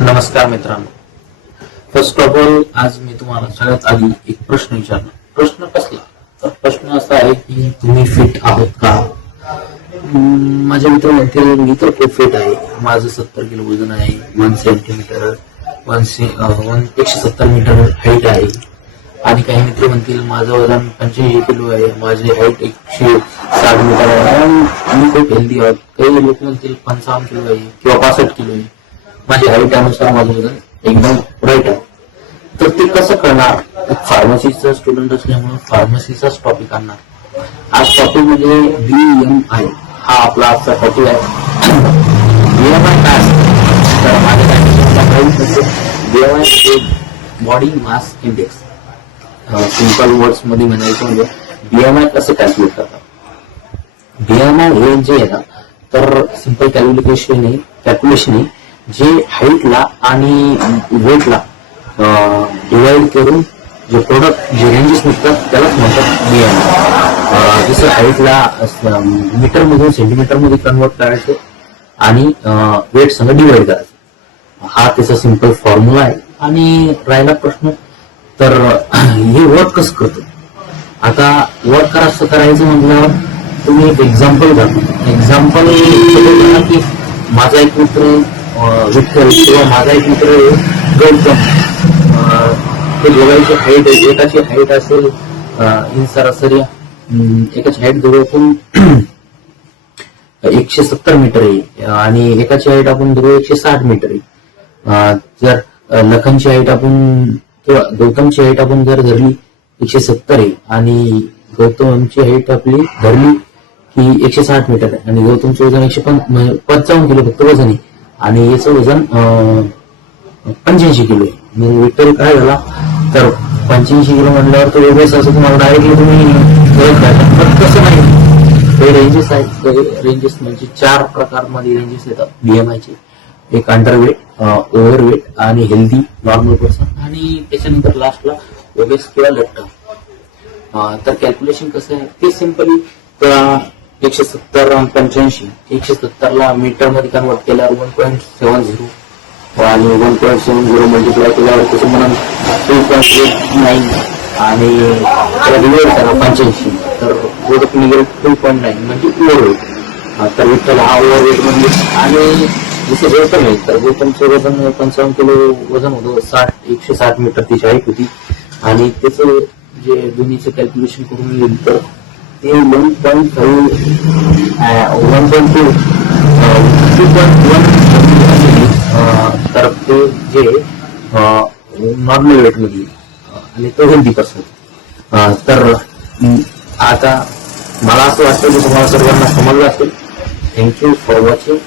नमस्कार मित्रांनो, first of all आज मी तुम्हाला सगळ्यात आधी एक प्रश्न विचारणार. प्रश्न कसला? तर प्रश्न असा आहे की तुम्ही फिट आहोत का? माझे मित्र म्हणतील मी तर खूप फिट आहे, माझं 70 किलो वजन आहे, 1 सेंटीमीटर 170 मीटर हाईट आहे. आणि काही मित्र म्हणतील माझं वजन 85 किलो आहे, माझी हाईट 160 मीटर आहे, आम्ही खूप हेल्दी आहोत. काही लोक म्हणतील 55 किलो आहे किंवा 65 किलो आहे, माझी हाईट अनुसार माझं वजन एकदम राईट आहे. तर ते कसं करणार? फार्मसीचा स्टुडंट असल्यामुळे फार्मसीचाच टॉपिक आणणार. आज टॉपिक म्हणजे BMI हा आपला आजचा टॉपिक आहे. BMI काय असतं? तर माझ्या BMI हे body mass index. Simple words मध्ये म्हणायचं म्हणजे BMI कसं कॅल्क्युलेट करतात? BMI हे जे आहे ना, तर सिंपल कॅल्क्युलेशन आहे जे हाईटला आणि वेटला डिवाइड करून जे प्रोडक्ट जे रेंजेस निघतात त्यालाच म्हणतात BMI. जसं हाईटला मीटर मधून सेंटीमीटर मध्ये कन्वर्ट करायचं आणि वेट संग डिवाइड करायचं, हा त्याचा सिंपल फॉर्म्युला आहे. आणि राहिला प्रश्न तर हे वर्क कसं करतो? आता वर्क कसं करायचं म्हटल्यावर तुम्ही एक एक्झाम्पल घ्या. एक्झाम्पल की माझा एक मित्र विठ्ठल किंवा माझा एक मित्र गौतम, ते दोघांची हाईट एकाची हाईट असेल इन सरासरी एकाची हाईट दोघांतून 170 मीटर आहे आणि एकाची हाईट आपण धरू 160 मीटर आहे. जर लखनची हाईट आपण किंवा गौतमची हाईट आपण जर धरली 170 आहे आणि गौतमची हाईट आपली धरली की 160 मीटर आहे आणि गौतमचं वजन 155 किलो फक्त वजन आहे आणि याचं वजन 85 किलो आहे. मग विठ्ठल काय झाला? तर 85 किलो म्हणल्यावर तो वेगळंच असं तुम्हाला डायरेक्टली तुम्ही पण तसं नाही. हे रेंजेस आहेत. रेंजेस म्हणजे 4 प्रकारमध्ये रेंजेस येतात BMI चे. एक अंडरवेट, ओव्हरवेट आणि हेल्दी नॉर्मल पर्सन आणि त्याच्यानंतर लास्टला ओबेस किंवा लठ्ठ. तर कॅल्क्युलेशन कसं आहे ते सिंपली 170 आणि 85 170 ला मीटर मध्ये कन्वर्ट केल्यावर 1.70 आणि 1.70 मल्टिप्लाय केल्यावर त्याचं म्हणून 2.89 आणि त्याला डिवाइड करा 85 तर प्रोडक्ट निघेल 2.9 म्हणजे ओव्हरवेट. तर विठ्ठल हा ओव्हरवेट म्हणजे. आणि जसं गौतम आहे तर गौतमचं वजन 55 किलो वजन होतं, 160 मीटर त्याची हाईट होती आणि त्याचं जे दोन्हीचं कॅल्क्युलेशन करून येईल तर ते 1.2 तर ते जे नॉर्मल वेट मध्ये आणि तो हेल्दी पर्सन. तर आता मला असं वाटतं की तुम्हाला सर्वांना समजलं असेल. Thank you for watching.